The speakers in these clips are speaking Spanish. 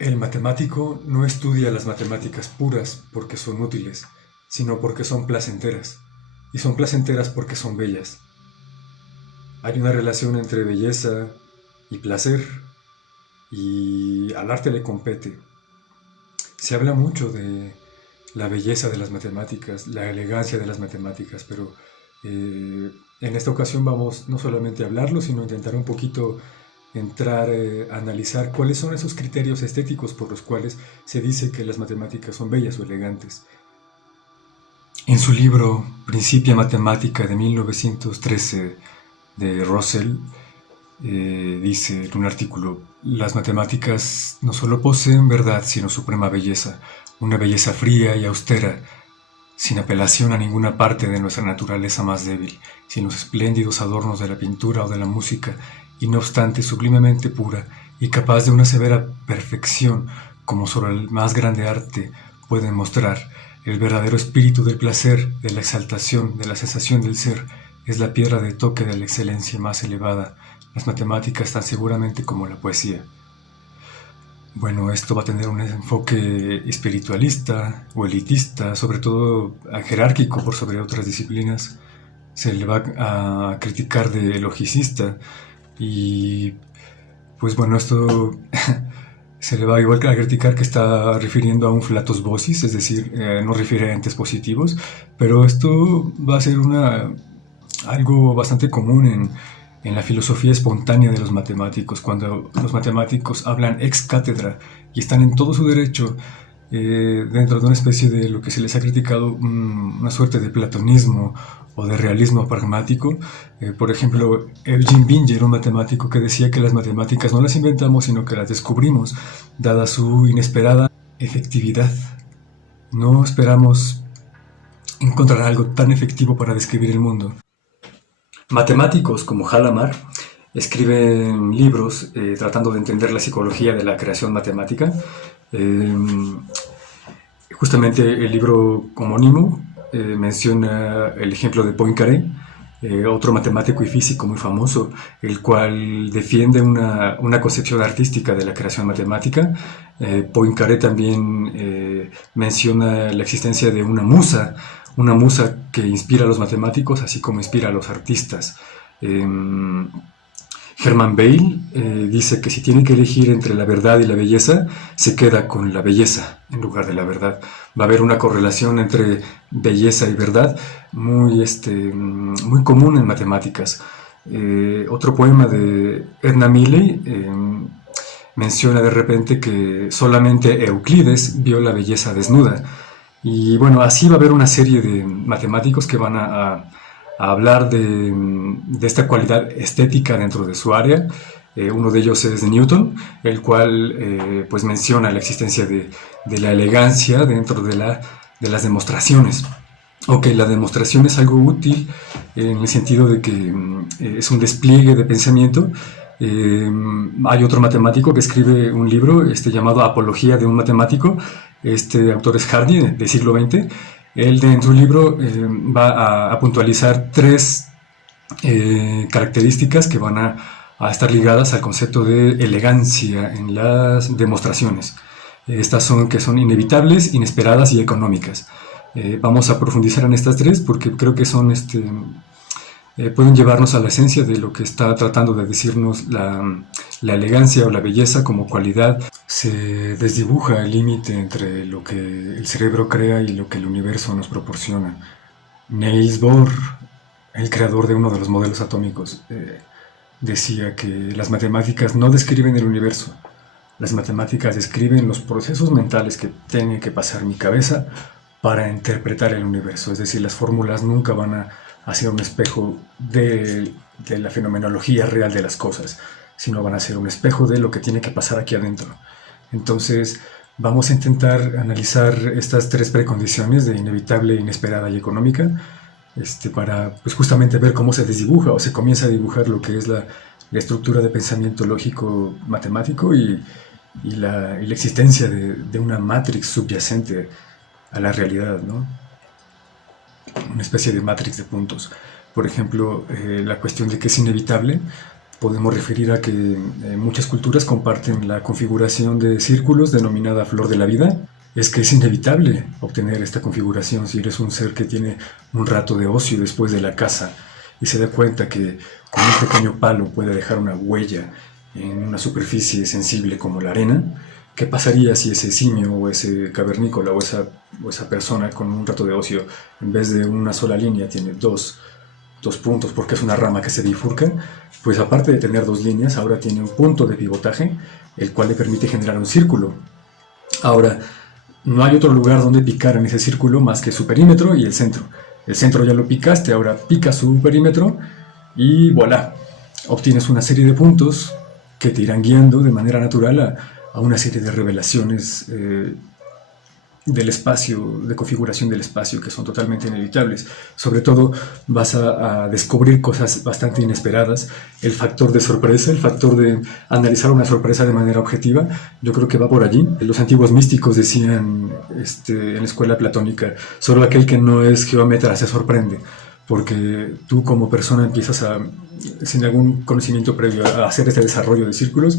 El matemático no estudia las matemáticas puras porque son útiles, sino porque son placenteras. Y son placenteras porque son bellas. Hay una relación entre belleza y placer, y al arte le compete. Se habla mucho de la belleza de las matemáticas, la elegancia de las matemáticas, pero en esta ocasión vamos no solamente a hablarlo, sino a intentar un poquito entrar a analizar cuáles son esos criterios estéticos por los cuales se dice que las matemáticas son bellas o elegantes. En su libro Principia Mathematica de 1913 de Russell, dice en un artículo: las matemáticas no solo poseen verdad, sino suprema belleza, una belleza fría y austera, sin apelación a ninguna parte de nuestra naturaleza más débil, sin los espléndidos adornos de la pintura o de la música, y no obstante sublimemente pura y capaz de una severa perfección, como solo el más grande arte puede mostrar. El verdadero espíritu del placer, de la exaltación, de la sensación del ser, es la piedra de toque de la excelencia más elevada, las matemáticas tan seguramente como la poesía. Bueno, esto va a tener un enfoque espiritualista o elitista, sobre todo jerárquico por sobre otras disciplinas. Se le va a criticar de logicista y pues bueno, esto se le va igual a criticar que está refiriendo a un flatus vocis, es decir, no refiere a entes positivos, pero esto va a ser algo bastante común en la filosofía espontánea de los matemáticos, cuando los matemáticos hablan ex cátedra y están en todo su derecho, dentro de una especie de lo que se les ha criticado, una suerte de platonismo o de realismo pragmático. Por ejemplo, Eugene Binger, un matemático que decía que las matemáticas no las inventamos, sino que las descubrimos, dada su inesperada efectividad. No esperamos encontrar algo tan efectivo para describir el mundo. Matemáticos como Hadamard escriben libros tratando de entender la psicología de la creación matemática. Eh, Justamente el libro homónimo menciona el ejemplo de Poincaré, otro matemático y físico muy famoso, el cual defiende una concepción artística de la creación matemática. Poincaré también menciona la existencia de una musa que inspira a los matemáticos, así como inspira a los artistas. Herman Bale dice que si tiene que elegir entre la verdad y la belleza, se queda con la belleza en lugar de la verdad. Va a haber una correlación entre belleza y verdad muy común en matemáticas. Otro poema de Edna Milley menciona de repente que solamente Euclides vio la belleza desnuda. Y bueno, así va a haber una serie de matemáticos que van a hablar de esta cualidad estética dentro de su área. Uno de ellos es Newton, el cual pues menciona la existencia de la elegancia dentro de las demostraciones. Ok, la demostración es algo útil en el sentido de que es un despliegue de pensamiento. Hay otro matemático que escribe un libro llamado Apología de un matemático. Este autor es Hardy, del siglo XX. Él en su libro va a puntualizar tres características que van a estar ligadas al concepto de elegancia en las demostraciones. Estas son que son inevitables, inesperadas y económicas. Vamos a profundizar en estas tres porque creo que son pueden llevarnos a la esencia de lo que está tratando de decirnos la elegancia o la belleza como cualidad. Se desdibuja el límite entre lo que el cerebro crea y lo que el universo nos proporciona. Niels Bohr, el creador de uno de los modelos atómicos, decía que las matemáticas no describen el universo. Las matemáticas describen los procesos mentales que tiene que pasar mi cabeza para interpretar el universo. Es decir, las fórmulas nunca van a ser un espejo de la fenomenología real de las cosas, sino van a ser un espejo de lo que tiene que pasar aquí adentro. Entonces, vamos a intentar analizar estas tres precondiciones de inevitable, inesperada y económica, para pues justamente ver cómo se desdibuja o se comienza a dibujar lo que es la estructura de pensamiento lógico matemático y la existencia de una matrix subyacente a la realidad, ¿no? Una especie de matrix de puntos. Por ejemplo, la cuestión de que es inevitable podemos referir a que muchas culturas comparten la configuración de círculos denominada flor de la vida. Es que es inevitable obtener esta configuración si eres un ser que tiene un rato de ocio después de la caza y se da cuenta que con un pequeño palo puede dejar una huella en una superficie sensible como la arena. ¿Qué pasaría si ese simio o ese cavernícola o esa persona con un rato de ocio, en vez de una sola línea, tiene dos puntos porque es una rama que se bifurca? Pues aparte de tener dos líneas, ahora tiene un punto de pivotaje, el cual le permite generar un círculo. Ahora, no hay otro lugar donde picar en ese círculo más que su perímetro y el centro. El centro ya lo picaste, ahora pica su perímetro y voilà, obtienes una serie de puntos que te irán guiando de manera natural a una serie de revelaciones del espacio, de configuración del espacio, que son totalmente inevitables. Sobre todo vas a descubrir cosas bastante inesperadas. El factor de sorpresa, el factor de analizar una sorpresa de manera objetiva, yo creo que va por allí. Los antiguos místicos decían en la escuela platónica, solo aquel que no es geómetra se sorprende, porque tú como persona empiezas sin algún conocimiento previo, a hacer este desarrollo de círculos.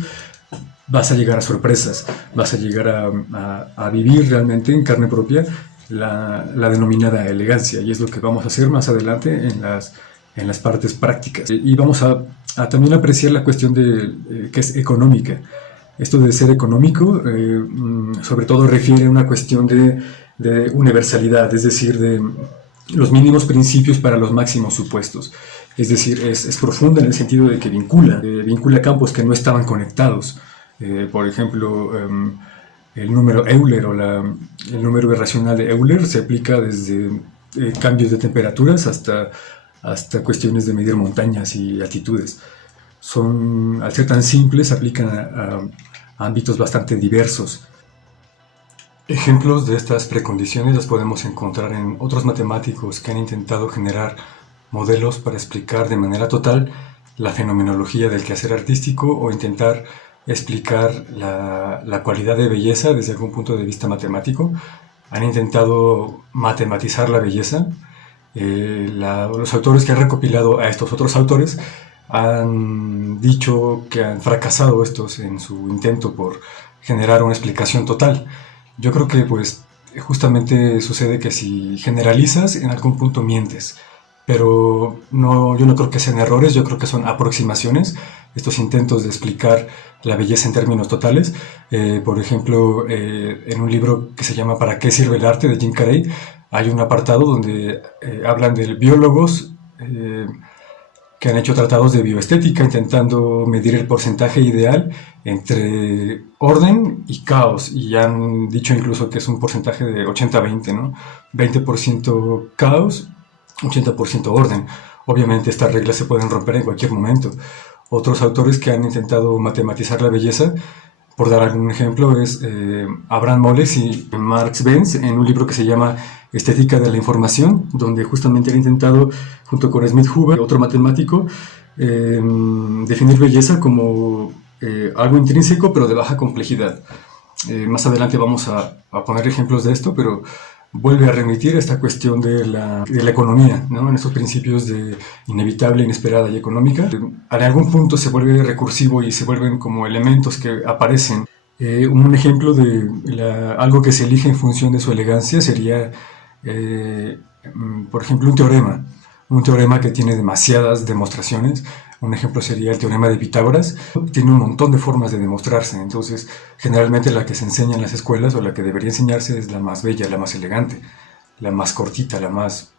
Vas a llegar a sorpresas, vas a llegar a vivir realmente en carne propia la denominada elegancia, y es lo que vamos a hacer más adelante en las partes prácticas. Y vamos a también apreciar la cuestión que es económica. Esto de ser económico, sobre todo refiere a una cuestión de universalidad, es decir, de los mínimos principios para los máximos supuestos. Es decir, es profunda en el sentido de que vincula campos que no estaban conectados. Por ejemplo, el número Euler o el número irracional de Euler se aplica desde cambios de temperaturas hasta cuestiones de medir montañas y altitudes. Al ser tan simples, se aplican a ámbitos bastante diversos. Ejemplos de estas precondiciones las podemos encontrar en otros matemáticos que han intentado generar modelos para explicar de manera total la fenomenología del quehacer artístico o intentar explicar la cualidad de belleza desde algún punto de vista matemático. Han intentado matematizar la belleza. Los autores que han recopilado a estos otros autores han dicho que han fracasado estos en su intento por generar una explicación total. Yo creo que pues justamente sucede que si generalizas, en algún punto mientes. Pero yo no creo que sean errores, yo creo que son aproximaciones, estos intentos de explicar la belleza en términos totales. Por ejemplo, en un libro que se llama ¿Para qué sirve el arte?, de Jim Carrey, hay un apartado donde hablan de biólogos que han hecho tratados de bioestética intentando medir el porcentaje ideal entre orden y caos, y han dicho incluso que es un porcentaje de 80-20, ¿no? 20% caos, 80% orden. Obviamente estas reglas se pueden romper en cualquier momento. Otros autores que han intentado matematizar la belleza, por dar algún ejemplo, es Abraham Moles y Marx Benz en un libro que se llama Estética de la Información, donde justamente han intentado, junto con Smith Huber, otro matemático, definir belleza como algo intrínseco pero de baja complejidad. Más adelante vamos a poner ejemplos de esto, pero vuelve a remitir a esta cuestión de la economía, ¿no? En estos principios de inevitable, inesperada y económica. En algún punto se vuelve recursivo y se vuelven como elementos que aparecen. Un ejemplo de algo que se elige en función de su elegancia sería, por ejemplo, un teorema que tiene demasiadas demostraciones. Un ejemplo sería el teorema de Pitágoras. Tiene un montón de formas de demostrarse, entonces generalmente la que se enseña en las escuelas o la que debería enseñarse es la más bella, la más elegante, la más cortita, la más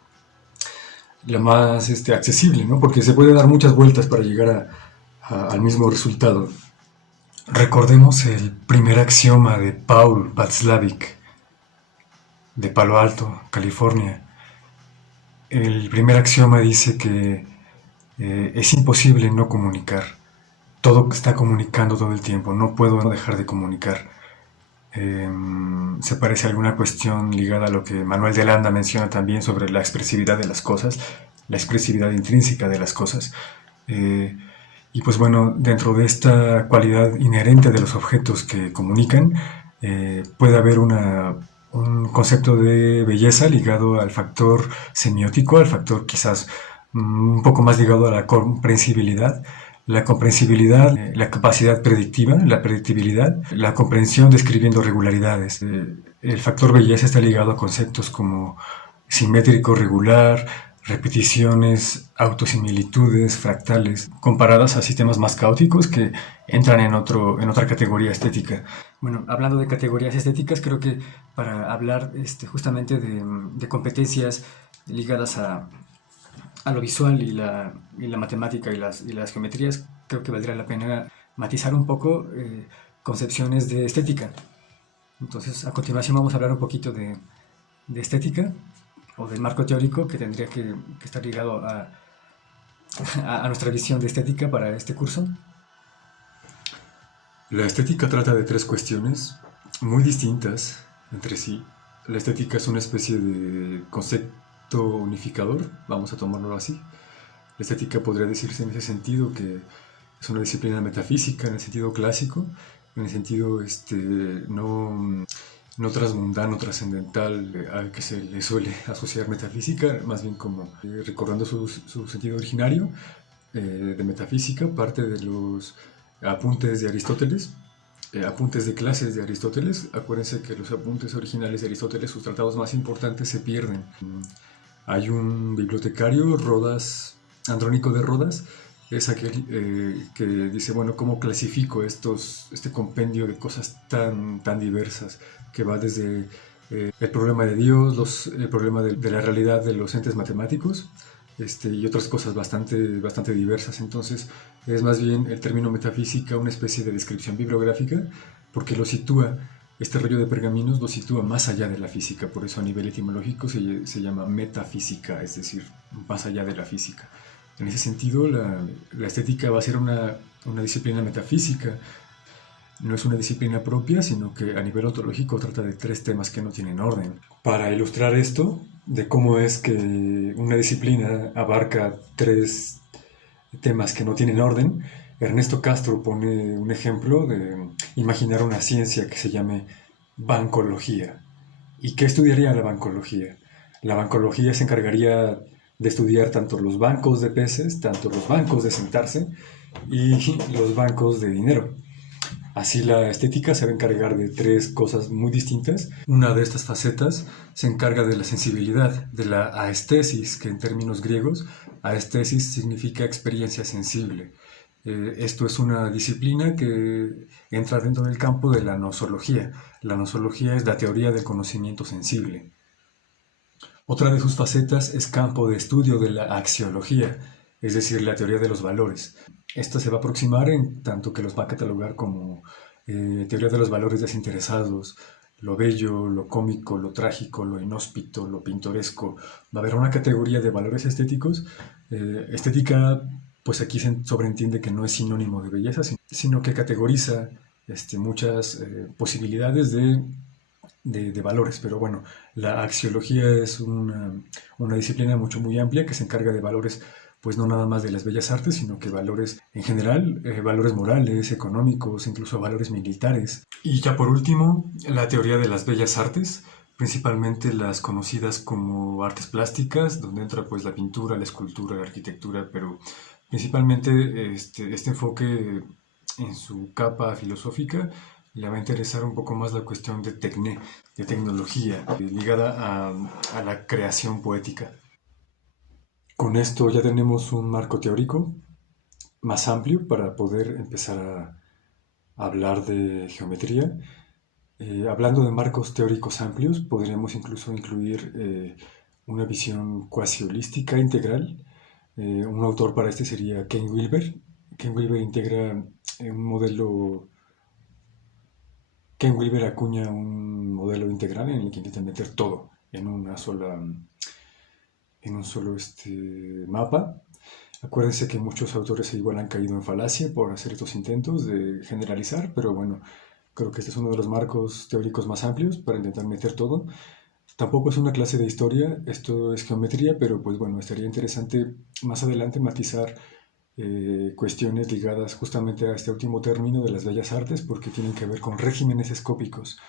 accesible, ¿no? Porque se puede dar muchas vueltas para llegar al mismo resultado. Recordemos el primer axioma de Paul Václavic, de Palo Alto, California. El primer axioma dice que es imposible no comunicar. Todo está comunicando todo el tiempo, no puedo dejar de comunicar. Se parece a alguna cuestión ligada a lo que Manuel de Landa menciona también sobre la expresividad de las cosas, la expresividad intrínseca de las cosas. Y pues bueno, dentro de esta cualidad inherente de los objetos que comunican, puede haber un concepto de belleza ligado al factor semiótico, al factor quizás un poco más ligado a la comprensibilidad, La comprensibilidad, la capacidad predictiva, la predictibilidad, la comprensión describiendo regularidades. El factor belleza está ligado a conceptos como simétrico, regular, repeticiones, autosimilitudes, fractales, comparadas a sistemas más caóticos que entran en otra categoría estética. Bueno, hablando de categorías estéticas, creo que para hablar justamente de competencias ligadas a lo visual y la matemática y las geometrías, creo que valdría la pena matizar un poco concepciones de estética. Entonces, a continuación vamos a hablar un poquito de estética o del marco teórico que tendría que estar ligado a nuestra visión de estética para este curso. La estética trata de tres cuestiones muy distintas entre sí. La estética es una especie de concepto unificador, vamos a tomarlo así. La estética podría decirse en ese sentido que es una disciplina metafísica en el sentido clásico, en el sentido no transmundano, trascendental, al que se le suele asociar metafísica, más bien como recordando su sentido originario de metafísica, parte de los apuntes de Aristóteles, apuntes de clases de Aristóteles. Acuérdense que los apuntes originales de Aristóteles, sus tratados más importantes, se pierden. Hay un bibliotecario, Rodas, Andrónico de Rodas, es aquel que dice, bueno, ¿cómo clasifico este compendio de cosas tan diversas que va desde el problema de Dios, el problema de la realidad de los entes matemáticos y otras cosas bastante diversas? Entonces es más bien el término metafísica una especie de descripción bibliográfica porque lo sitúa, este rollo de pergaminos lo sitúa más allá de la física, por eso a nivel etimológico se llama metafísica, es decir, más allá de la física. En ese sentido, la estética va a ser una disciplina metafísica. No es una disciplina propia, sino que a nivel ontológico trata de tres temas que no tienen orden. Para ilustrar esto, de cómo es que una disciplina abarca tres temas que no tienen orden, Ernesto Castro pone un ejemplo de imaginar una ciencia que se llame bancología. ¿Y qué estudiaría la bancología? La bancología se encargaría de estudiar tanto los bancos de peces, tanto los bancos de sentarse y los bancos de dinero. Así la estética se va a encargar de tres cosas muy distintas. Una de estas facetas se encarga de la sensibilidad, de la aestesis, que en términos griegos, aestesis significa experiencia sensible. Esto es una disciplina que entra dentro del campo de la nosología. La nosología es la teoría del conocimiento sensible. Otra de sus facetas es campo de estudio de la axiología, es decir, la teoría de los valores. Esta se va a aproximar en tanto que los va a catalogar como teoría de los valores desinteresados, lo bello, lo cómico, lo trágico, lo inhóspito, lo pintoresco. Va a haber una categoría de valores estéticos. Estética, pues aquí se sobreentiende que no es sinónimo de belleza, sino que categoriza muchas posibilidades de valores, pero bueno, la axiología es una disciplina muy amplia que se encarga de valores, pues no nada más de las bellas artes, sino que valores en general, valores morales, económicos, incluso valores militares. Y ya por último, la teoría de las bellas artes, principalmente las conocidas como artes plásticas, donde entra pues la pintura, la escultura, la arquitectura, pero principalmente este enfoque en su capa filosófica le va a interesar un poco más la cuestión de tecnología, ligada a la creación poética. Con esto ya tenemos un marco teórico más amplio para poder empezar a hablar de geometría. Hablando de marcos teóricos amplios, podríamos incluso incluir una visión cuasi holística integral. Un autor para este sería Ken Wilber. Ken Wilber integra un modelo Ken Wilber acuña un modelo integral en el que intenta meter todo en un solo mapa. Acuérdense que muchos autores igual han caído en falacia por hacer estos intentos de generalizar, pero bueno, creo que este es uno de los marcos teóricos más amplios para intentar meter todo. Tampoco es una clase de historia, esto es geometría, pero pues bueno, estaría interesante más adelante matizar cuestiones ligadas justamente a este último término de las bellas artes porque tienen que ver con regímenes escópicos.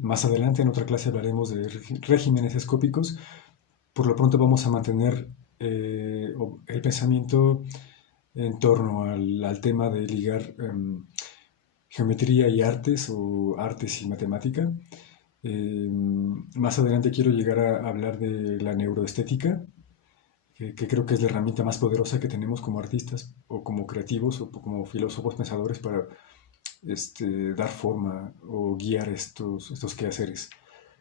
Más adelante en otra clase hablaremos de regímenes escópicos. Por lo pronto vamos a mantener el pensamiento en torno al tema de ligar geometría y artes o artes y matemática. Más adelante quiero llegar a hablar de la neuroestética, que creo que es la herramienta más poderosa que tenemos como artistas o como creativos o como filósofos pensadores para dar forma o guiar estos quehaceres.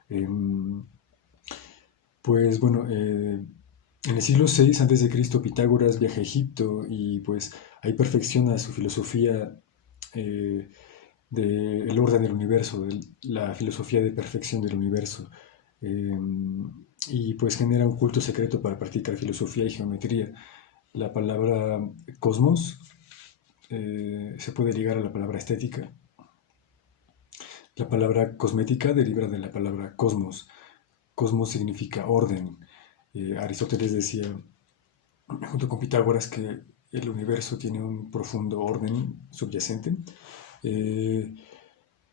Em, pues bueno, en el siglo VI a.C. Pitágoras viaja a Egipto y pues ahí perfecciona su filosofía del orden del universo, de la filosofía de perfección del universo. Eh, y pues genera un culto secreto para practicar filosofía y geometría. La palabra cosmos se puede ligar a la palabra estética. La palabra cosmética deriva de la palabra cosmos. Cosmos significa orden. Aristóteles decía, junto con Pitágoras, que el universo tiene un profundo orden subyacente.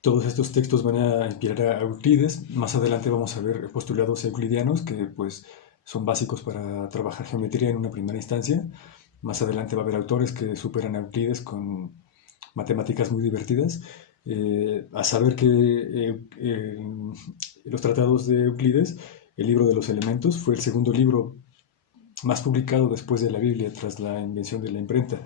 Todos estos textos van a inspirar a Euclides. Más adelante vamos a ver postulados euclidianos que pues son básicos para trabajar geometría en una primera instancia. Más adelante va a haber autores que superan a Euclides con matemáticas muy divertidas. A saber que los tratados de Euclides, el libro de los elementos, fue el segundo libro más publicado después de la Biblia tras la invención de la imprenta.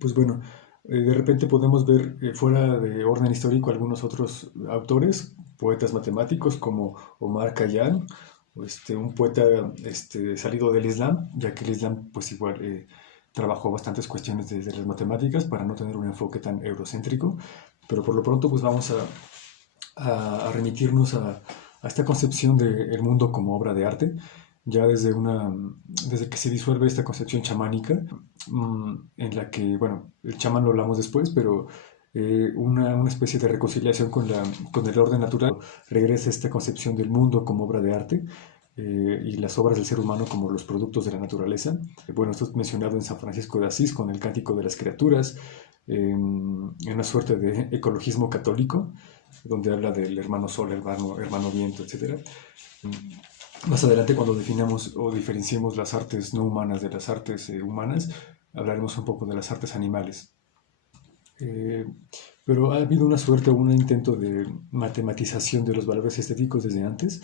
Pues bueno, de repente podemos ver fuera de orden histórico algunos otros autores, poetas matemáticos como Omar Khayyam, un poeta salido del Islam, ya que el Islam pues igual trabajó bastantes cuestiones desde las matemáticas para no tener un enfoque tan eurocéntrico, pero por lo pronto pues vamos a remitirnos a esta concepción del mundo como obra de arte, ya desde que se disuelve esta concepción chamánica, en la que, bueno, el chamán lo hablamos después, pero una especie de reconciliación con el orden natural, regresa esta concepción del mundo como obra de arte, y las obras del ser humano como los productos de la naturaleza. Bueno, esto es mencionado en San Francisco de Asís con el Cántico de las Criaturas, en una suerte de ecologismo católico, donde habla del hermano sol, hermano viento, etc. Más adelante, cuando definamos o diferenciemos las artes no humanas de las artes humanas, hablaremos un poco de las artes animales. Pero ha habido una suerte o un intento de matematización de los valores estéticos desde antes,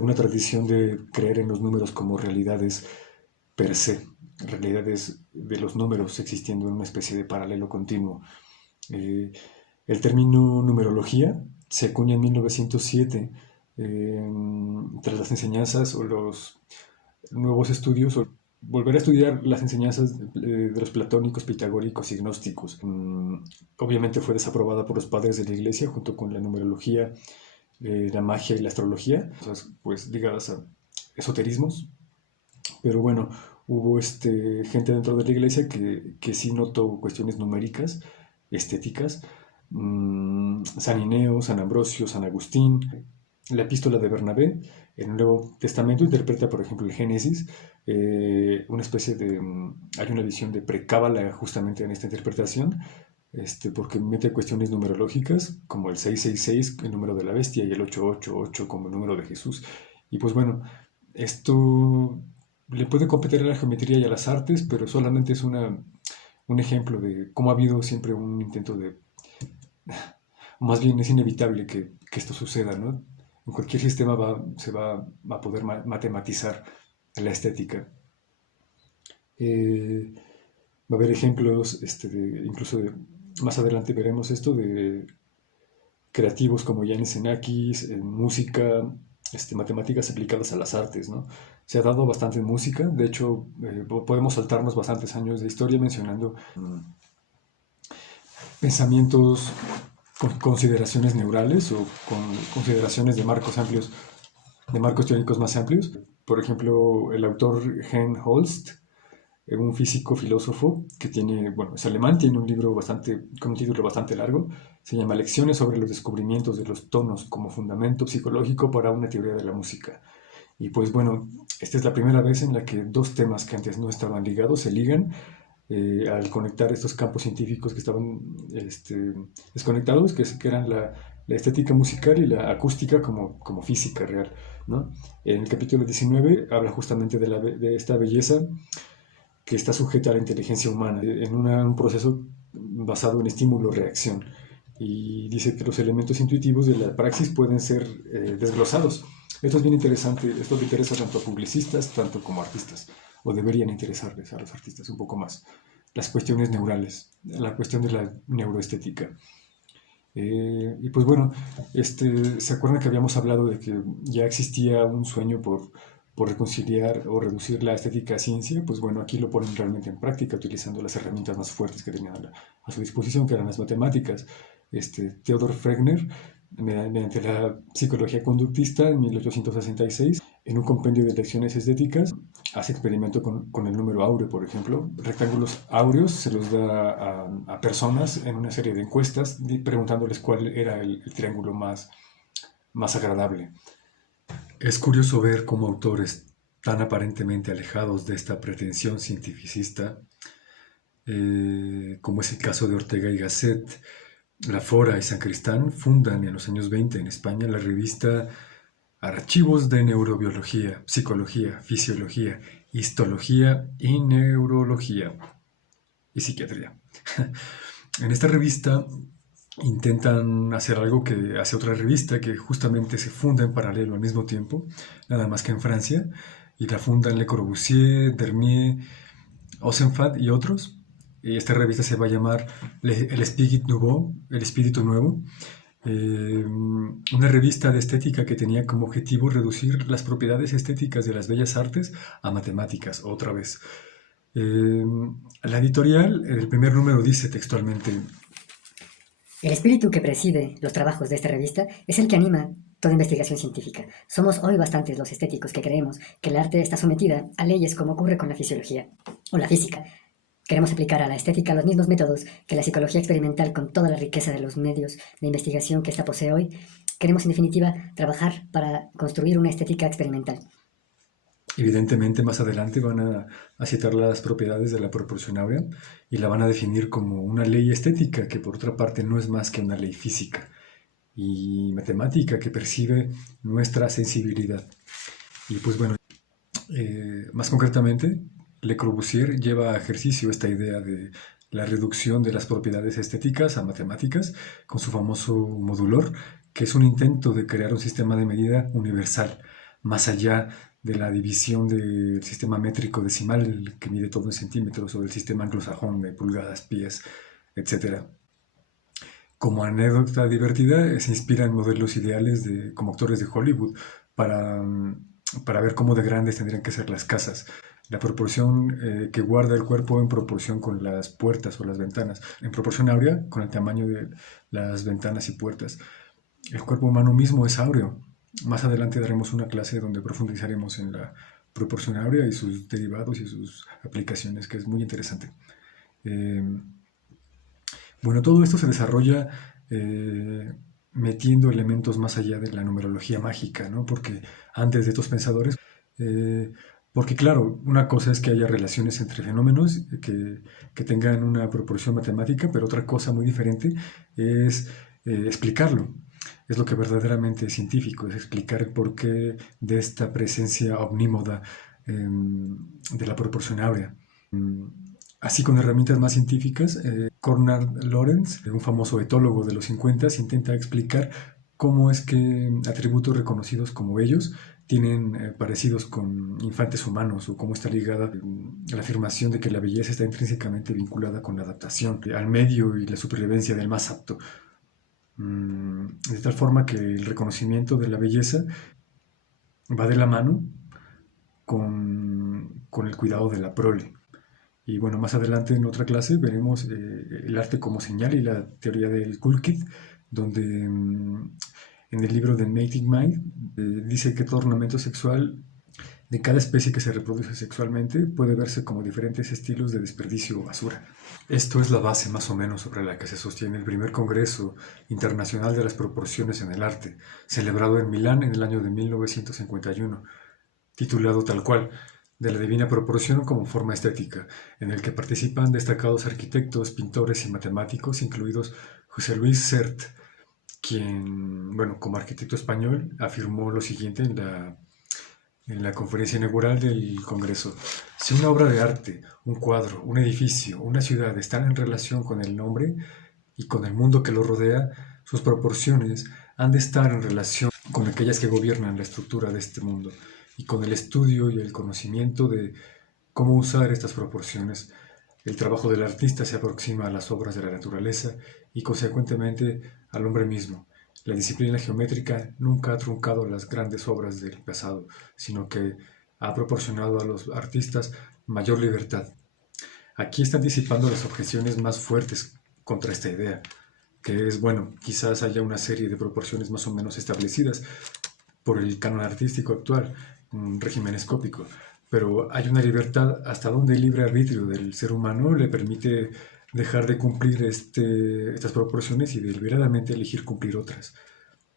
una tradición de creer en los números como realidades per se, realidades de los números existiendo en una especie de paralelo continuo. El término numerología se acuña en 1907 tras las enseñanzas o los nuevos estudios, o volver a estudiar las enseñanzas de los platónicos, pitagóricos y gnósticos. Obviamente fue desaprobada por los padres de la iglesia junto con la numerología, la magia y la astrología, cosas pues ligadas a esoterismos. Pero bueno, hubo gente dentro de la iglesia que sí notó cuestiones numéricas, estéticas. San Ineo, San Ambrosio, San Agustín. La epístola de Bernabé, en el Nuevo Testamento, interpreta, por ejemplo, el Génesis, una especie de... hay una visión de precábala justamente en esta interpretación, porque mete cuestiones numerológicas, como el 666, el número de la bestia, y el 888 como el número de Jesús. Y pues bueno, esto le puede competir a la geometría y a las artes, pero solamente es un ejemplo de cómo ha habido siempre un intento de... Más bien es inevitable que esto suceda, ¿no? En cualquier sistema se va a poder matematizar la estética. Va a haber ejemplos, incluso más adelante veremos esto de creativos como Yanis Xenakis, música, matemáticas aplicadas a las artes, ¿no? Se ha dado bastante en música, de hecho podemos saltarnos bastantes años de historia mencionando pensamientos con consideraciones neurales o con consideraciones de marcos amplios, de marcos teóricos más amplios. Por ejemplo, el autor Helmholtz, un físico filósofo que es alemán, tiene un libro con un título bastante largo, se llama Lecciones sobre los descubrimientos de los tonos como fundamento psicológico para una teoría de la música. Y pues bueno, esta es la primera vez en la que dos temas que antes no estaban ligados se ligan al conectar estos campos científicos que estaban desconectados, que eran la estética musical y la acústica como física real, ¿no? En el capítulo 19 habla justamente de esta belleza que está sujeta a la inteligencia humana, en un proceso basado en estímulo-reacción. Y dice que los elementos intuitivos de la praxis pueden ser desglosados. Esto es bien interesante, esto le interesa tanto a publicistas, tanto como a artistas, o deberían interesarles a los artistas un poco más. Las cuestiones neurales, la cuestión de la neuroestética. Y pues bueno, ¿se acuerdan que habíamos hablado de que ya existía un sueño por reconciliar o reducir la estética a ciencia? Pues bueno, aquí lo ponen realmente en práctica utilizando las herramientas más fuertes que tenían a su disposición, que eran las matemáticas. Theodor Fregner, mediante la psicología conductista en 1866, en un compendio de lecciones estéticas, hace experimento con el número áureo, por ejemplo. Rectángulos áureos se los da a personas en una serie de encuestas preguntándoles cuál era el triángulo más agradable. Es curioso ver cómo autores tan aparentemente alejados de esta pretensión cientificista, como es el caso de Ortega y Gasset, Lafora y Sacristán, fundan en los años 20 en España la revista Archivos de Neurobiología, Psicología, Fisiología, Histología y Neurología y Psiquiatría. En esta revista intentan hacer algo que hace otra revista que justamente se funda en paralelo al mismo tiempo, nada más que en Francia, y la fundan Le Corbusier, Dernier, Osenfant y otros. Y esta revista se va a llamar El Espíritu Nouveau, El Espíritu Nuevo, una revista de estética que tenía como objetivo reducir las propiedades estéticas de las bellas artes a matemáticas, otra vez. La editorial, en el primer número dice textualmente: el espíritu que preside los trabajos de esta revista es el que anima toda investigación científica. Somos hoy bastantes los estéticos que creemos que el arte está sometida a leyes como ocurre con la fisiología o la física. Queremos aplicar a la estética los mismos métodos que la psicología experimental con toda la riqueza de los medios de investigación que ésta posee hoy. Queremos, en definitiva, trabajar para construir una estética experimental. Evidentemente, más adelante van a citar las propiedades de la proporción áurea y la van a definir como una ley estética, que por otra parte no es más que una ley física y matemática que percibe nuestra sensibilidad. Y pues bueno, más concretamente, Le Corbusier lleva a ejercicio esta idea de la reducción de las propiedades estéticas a matemáticas con su famoso modulor, que es un intento de crear un sistema de medida universal, más allá de la división del sistema métrico decimal que mide todo en centímetros o del sistema anglosajón de pulgadas, pies, etc. Como anécdota divertida, se inspira en modelos ideales como actores de Hollywood para ver cómo de grandes tendrían que ser las casas. La proporción que guarda el cuerpo en proporción con las puertas o las ventanas, en proporción áurea con el tamaño de las ventanas y puertas. El cuerpo humano mismo es áureo. Más adelante daremos una clase donde profundizaremos en la proporción áurea y sus derivados y sus aplicaciones, que es muy interesante. Bueno, todo esto se desarrolla metiendo elementos más allá de la numerología mágica, ¿no? Porque antes de estos pensadores, porque claro, una cosa es que haya relaciones entre fenómenos que tengan una proporción matemática, pero otra cosa muy diferente es explicarlo. Es lo que verdaderamente es científico, es explicar el porqué de esta presencia omnímoda de la proporción áurea. Así, con herramientas más científicas, Konrad Lorenz, un famoso etólogo de los 50, intenta explicar cómo es que atributos reconocidos como bellos tienen parecidos con infantes humanos, o cómo está ligada la afirmación de que la belleza está intrínsecamente vinculada con la adaptación al medio y la supervivencia del más apto. De tal forma que el reconocimiento de la belleza va de la mano con el cuidado de la prole. Y bueno, más adelante en otra clase veremos el arte como señal y la teoría del Kulkit, donde en el libro de Mating Mind dice que todo ornamento sexual de cada especie que se reproduce sexualmente puede verse como diferentes estilos de desperdicio o basura. Esto es la base más o menos sobre la que se sostiene el primer Congreso Internacional de las Proporciones en el Arte, celebrado en Milán en el año de 1951, titulado tal cual, de la divina proporción como forma estética, en el que participan destacados arquitectos, pintores y matemáticos, incluidos José Luis Sert, quien, bueno, como arquitecto español, afirmó lo siguiente en la conferencia inaugural del Congreso. Si una obra de arte, un cuadro, un edificio, una ciudad están en relación con el hombre y con el mundo que lo rodea, sus proporciones han de estar en relación con aquellas que gobiernan la estructura de este mundo y con el estudio y el conocimiento de cómo usar estas proporciones. El trabajo del artista se aproxima a las obras de la naturaleza y consecuentemente al hombre mismo. La disciplina geométrica nunca ha truncado las grandes obras del pasado, sino que ha proporcionado a los artistas mayor libertad. Aquí están disipando las objeciones más fuertes contra esta idea, que es, bueno, quizás haya una serie de proporciones más o menos establecidas por el canon artístico actual, un régimen escópico, pero hay una libertad hasta donde el libre arbitrio del ser humano le permite dejar de cumplir estas proporciones y deliberadamente elegir cumplir otras.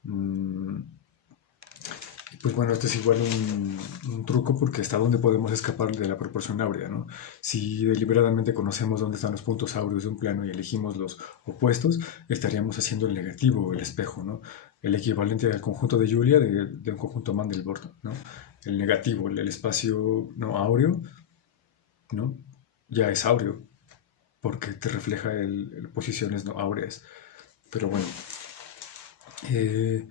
Mm, Pues bueno, este es igual un truco porque hasta dónde podemos escapar de la proporción áurea, ¿no? Si deliberadamente conocemos dónde están los puntos áureos de un plano y elegimos los opuestos, estaríamos haciendo el negativo, el espejo, ¿no? El equivalente al conjunto de Julia de un conjunto Mandelbrot, ¿no? El negativo, el espacio no áureo, ¿no? Ya es áureo porque te refleja posiciones no áureas. Pero bueno, eh,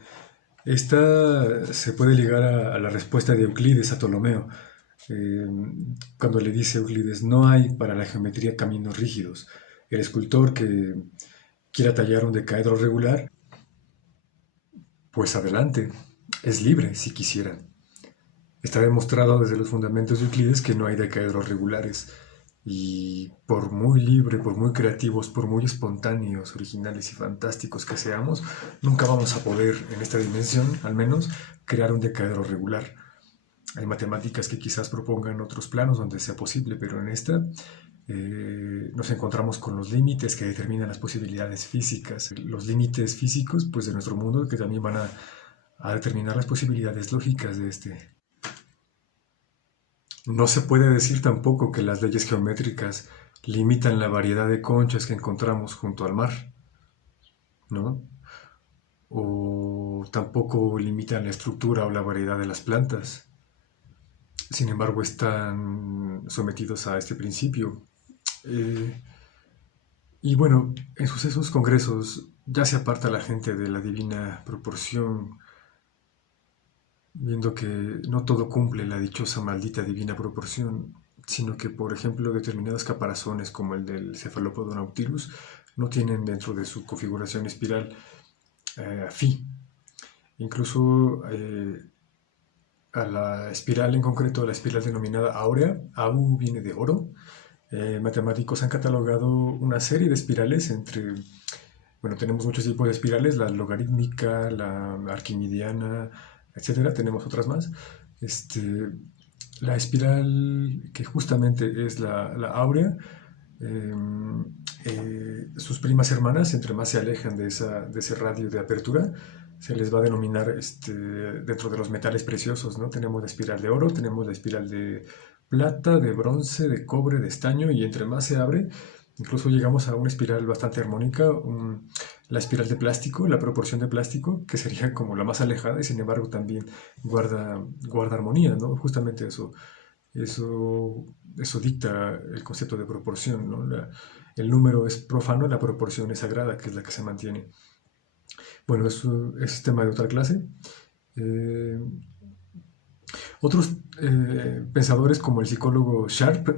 esta se puede ligar a la respuesta de Euclides a Ptolomeo, eh, cuando le dice a Euclides, no hay para la geometría caminos rígidos. El escultor que quiera tallar un decaedro regular, pues adelante, es libre si quisiera. Está demostrado desde los fundamentos de Euclides que no hay decaedros regulares. Y por muy libre, por muy creativos, por muy espontáneos, originales y fantásticos que seamos, nunca vamos a poder, en esta dimensión al menos, crear un decaedro regular. Hay matemáticas que quizás propongan otros planos donde sea posible, pero en esta nos encontramos con los límites que determinan las posibilidades físicas. Los límites físicos pues, de nuestro mundo que también van a determinar las posibilidades lógicas de este. No se puede decir tampoco que las leyes geométricas limitan la variedad de conchas que encontramos junto al mar, ¿no? O tampoco limitan la estructura o la variedad de las plantas. Sin embargo, están sometidos a este principio. Eh, y bueno, en sucesos congresos ya se aparta la gente de la divina proporción, viendo que no todo cumple la dichosa maldita divina proporción, sino que, por ejemplo, determinados caparazones como el del cefalópodo nautilus no tienen dentro de su configuración espiral phi. Incluso a la espiral en concreto, la espiral denominada áurea, AU viene de oro. Matemáticos han catalogado una serie de espirales entre, bueno, tenemos muchos tipos de espirales, la logarítmica, la arquimidiana, etcétera, tenemos otras más. La espiral que justamente es la áurea, eh, sus primas hermanas, entre más se alejan de ese radio de apertura, se les va a denominar dentro de los metales preciosos, ¿no? Tenemos la espiral de oro, tenemos la espiral de plata, de bronce, de cobre, de estaño, y entre más se abre, incluso llegamos a una espiral bastante armónica, la espiral de plástico, la proporción de plástico, que sería como la más alejada y sin embargo también guarda armonía, ¿no? Justamente eso dicta el concepto de proporción, ¿no? El número es profano, la proporción es sagrada, que es la que se mantiene. Bueno, eso es tema de otra clase. Eh, Otros pensadores como el psicólogo Sharp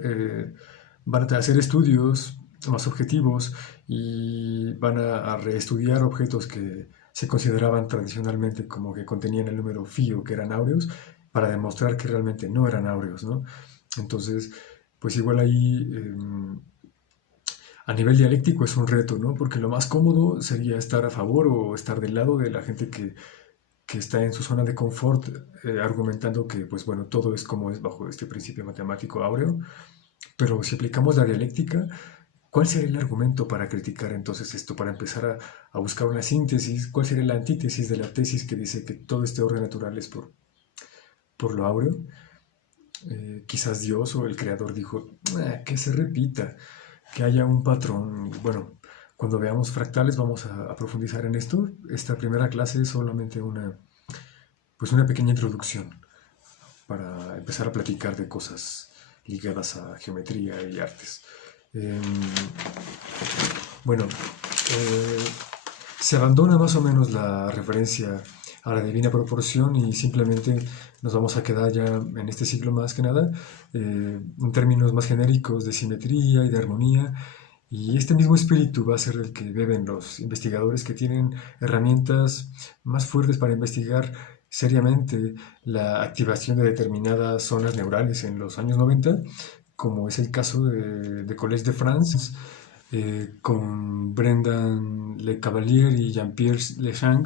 van a hacer estudios más objetivos y van a reestudiar objetos que se consideraban tradicionalmente como que contenían el número phi o que eran áureos para demostrar que realmente no eran áureos, ¿no? Entonces, pues igual ahí a nivel dialéctico es un reto, ¿no? Porque lo más cómodo sería estar a favor o estar del lado de la gente que está en su zona de confort, argumentando que, pues bueno, todo es como es bajo este principio matemático áureo, pero si aplicamos la dialéctica, ¿cuál sería el argumento para criticar entonces esto, para empezar a buscar una síntesis? ¿Cuál sería la antítesis de la tesis que dice que todo este orden natural es por lo áureo? Quizás Dios o el creador dijo, que se repita, que haya un patrón. Bueno, Cuando veamos fractales vamos a profundizar en esto. Esta primera clase es solamente una pequeña introducción para empezar a platicar de cosas ligadas a geometría y artes. Em, bueno, se abandona más o menos la referencia a la divina proporción y simplemente nos vamos a quedar ya en este siglo más que nada en términos más genéricos de simetría y de armonía. Y este mismo espíritu va a ser el que beben los investigadores que tienen herramientas más fuertes para investigar seriamente la activación de determinadas zonas neurales en los años 90, como es el caso de Collège de France, con Brendan Le Cavalier y Jean-Pierre Lechang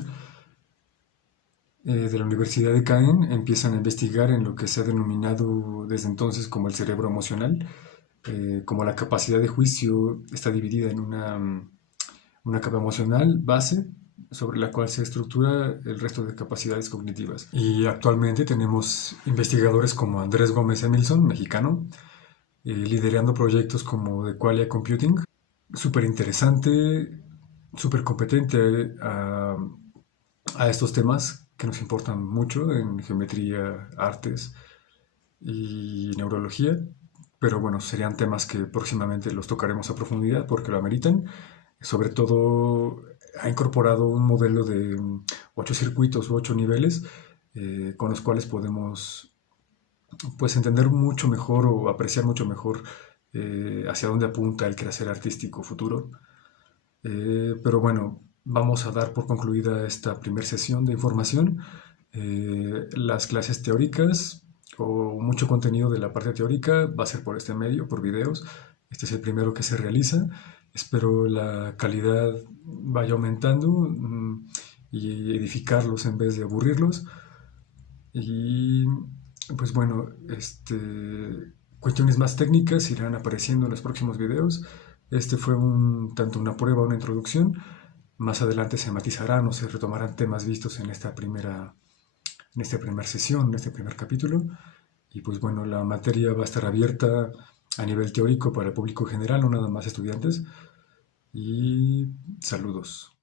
de la Universidad de Caen, empiezan a investigar en lo que se ha denominado desde entonces como el cerebro emocional, como la capacidad de juicio está dividida en una capa emocional base sobre la cual se estructura el resto de capacidades cognitivas. Y actualmente tenemos investigadores como Andrés Gómez Emilson, mexicano, liderando proyectos como The Qualia Computing, súper interesante, súper competente a estos temas que nos importan mucho en geometría, artes y neurología. Pero bueno, serían temas que próximamente los tocaremos a profundidad porque lo ameritan. Sobre todo ha incorporado un modelo de 8 circuitos u 8 niveles con los cuales podemos pues entender mucho mejor o apreciar mucho mejor hacia dónde apunta el quehacer artístico futuro. Pero bueno, vamos a dar por concluida esta primera sesión de información. Las clases teóricas o mucho contenido de la parte teórica va a ser por este medio, por videos. Este es el primero que se realiza. Espero la calidad vaya aumentando y edificarlos en vez de aburrirlos. Y pues bueno, cuestiones más técnicas irán apareciendo en los próximos videos. Este fue tanto una prueba, una introducción. Más adelante se matizarán o se retomarán temas vistos en esta primera sesión, en este primer capítulo. Y pues bueno, la materia va a estar abierta a nivel teórico para el público general, no nada más estudiantes. Y saludos.